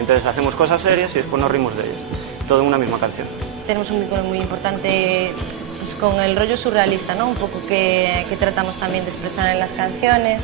Entonces hacemos cosas serias y después nos rimos de ello, todo en una misma canción. Tenemos un vínculo muy importante pues, con el rollo surrealista, ¿no? Un poco que tratamos también de expresar en las canciones.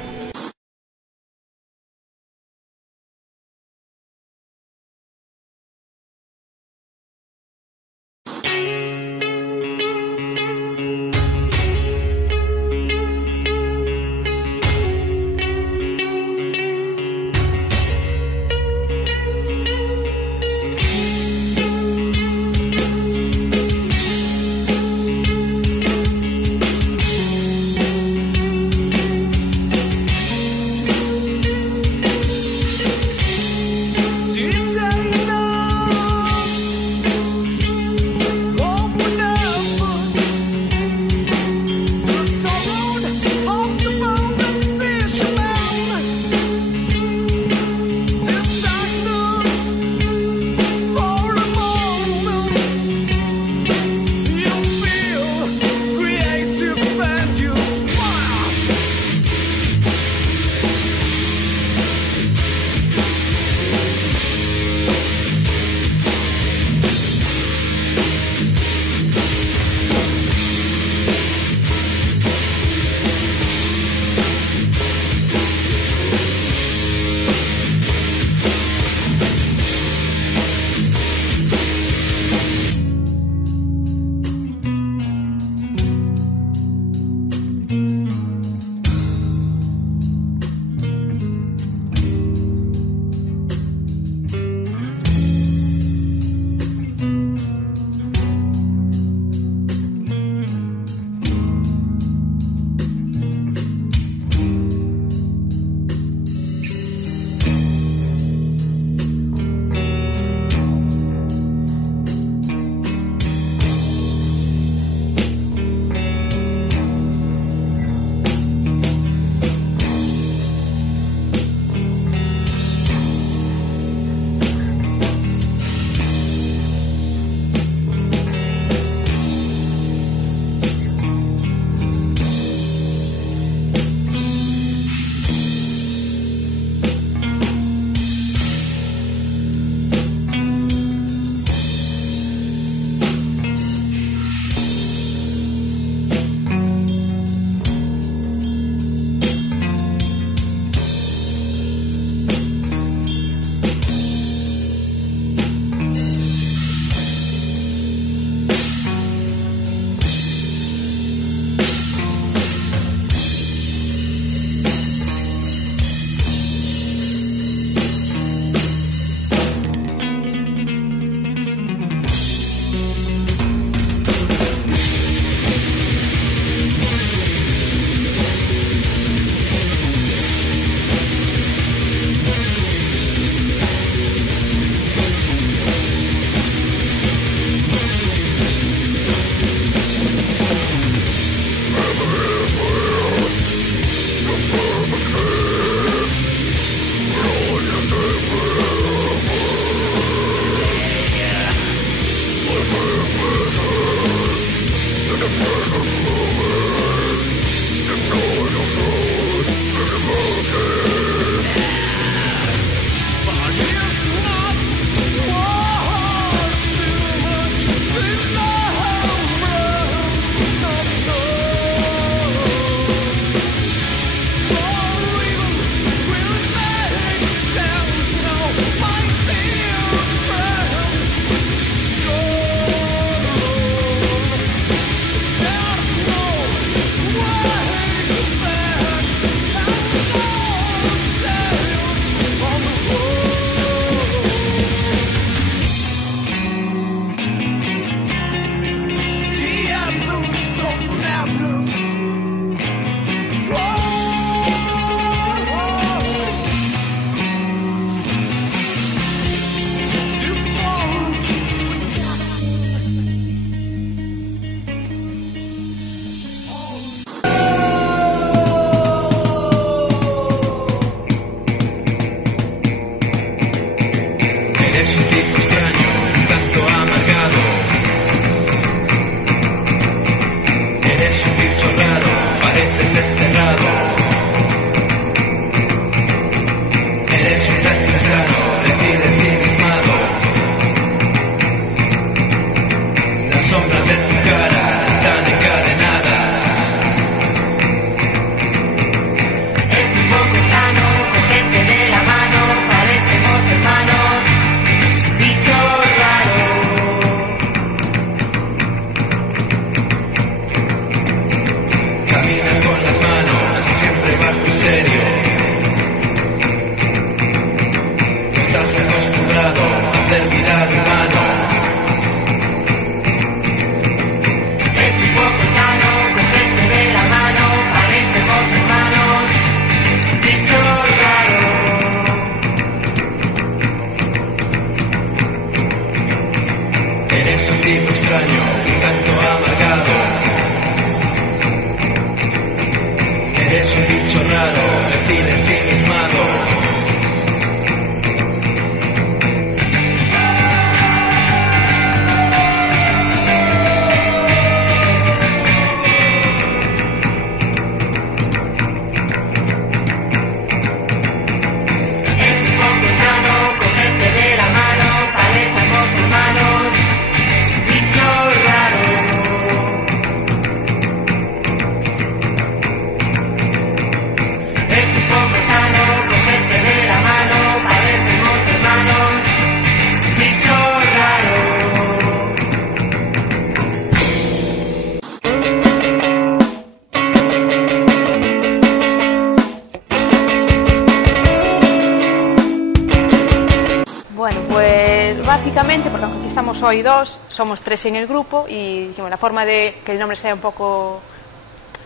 básicamente, porque aunque aquí estamos hoy dos, somos tres en el grupo y dijimos, la forma de que el nombre sea un poco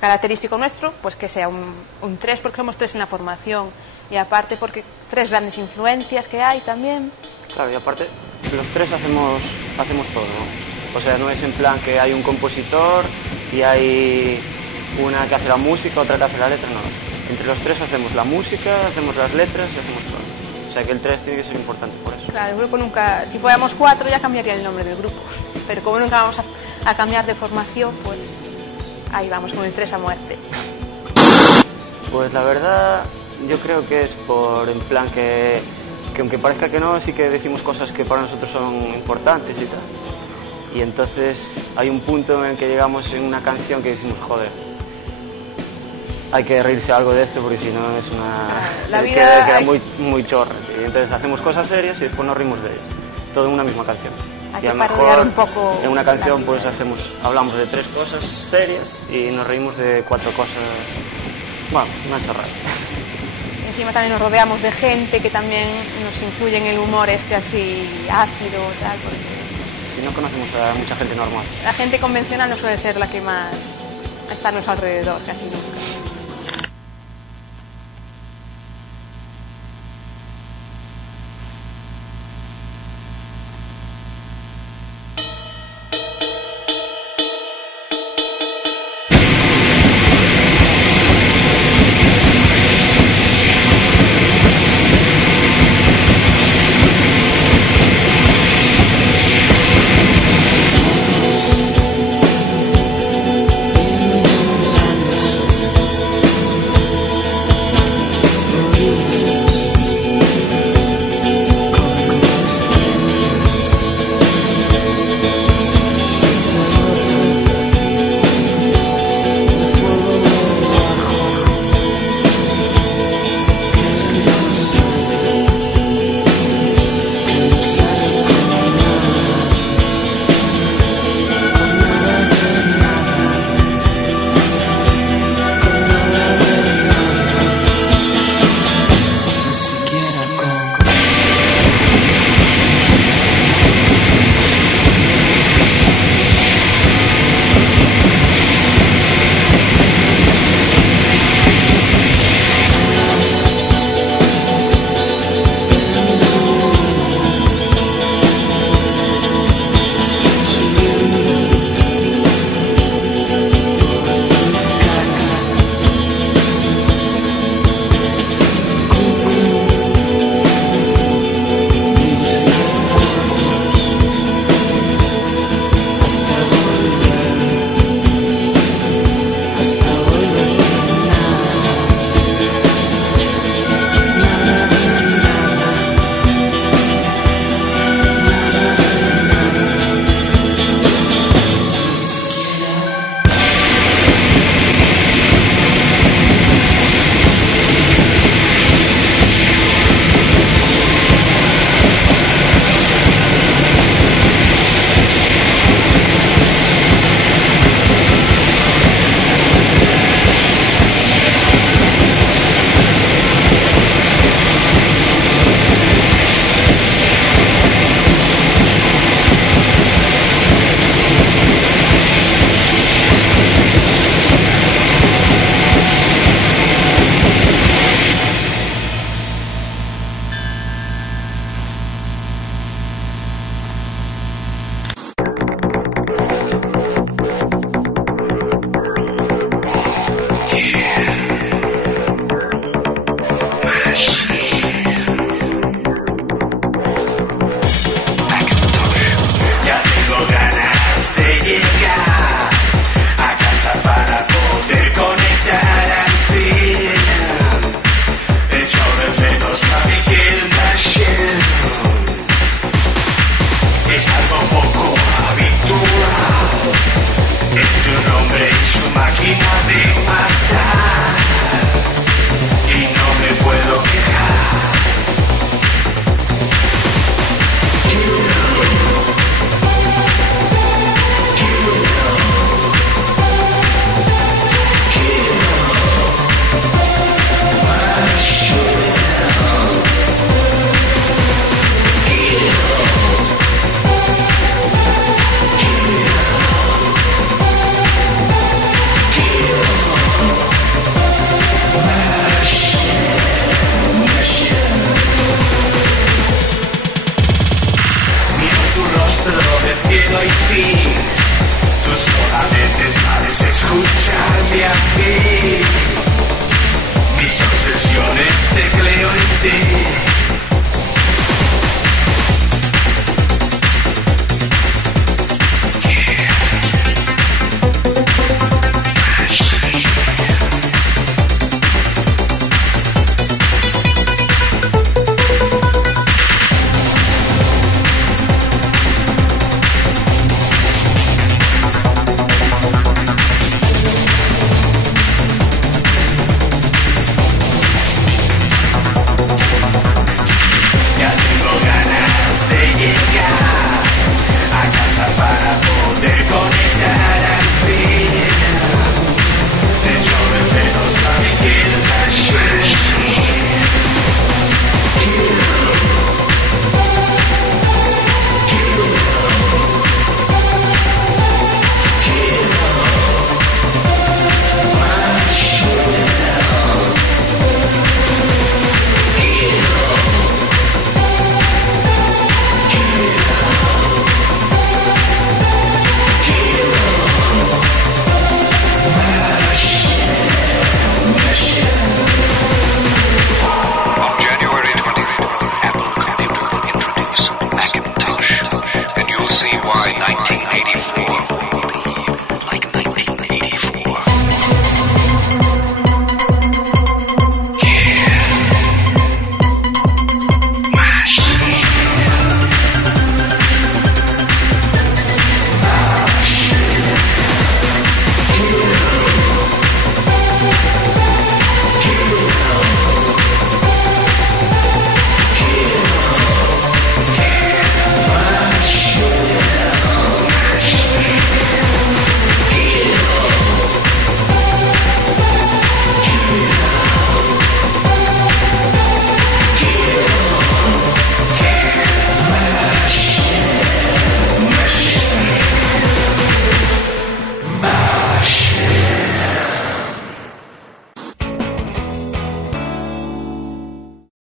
característico nuestro, pues que sea un tres, porque somos tres en la formación, y aparte porque tres grandes influencias que hay también. Claro, y aparte los tres hacemos todo, ¿no? O sea, no es en plan que hay un compositor y hay una que hace la música, otra que hace la letra, no. Entre los tres hacemos la música, hacemos las letras y hacemos todo. O sea que el 3 tiene que ser importante por eso. Claro, el grupo nunca, si fuéramos 4 ya cambiaría el nombre del grupo, pero como nunca vamos a cambiar de formación, pues ahí vamos con el 3 a muerte. Pues la verdad, yo creo que es por en plan que aunque parezca que no, sí que decimos cosas que para nosotros son importantes y tal. Y entonces hay un punto en el que llegamos en una canción que decimos, joder, hay que reírse algo de esto porque si no es una... La vida queda muy chorra. Y entonces hacemos cosas serias y después nos rimos de ello. Todo en una misma canción. Hay y a que lo parodiar mejor un poco en una canción la pues vida. hablamos de 3 cosas serias y nos reímos de 4 cosas... Bueno, una chorrada. Encima también nos rodeamos de gente que también nos influye en el humor así ácido tal, porque Si no conocemos a mucha gente normal. la gente convencional no suele ser la que más está a nuestro alrededor, casi nunca.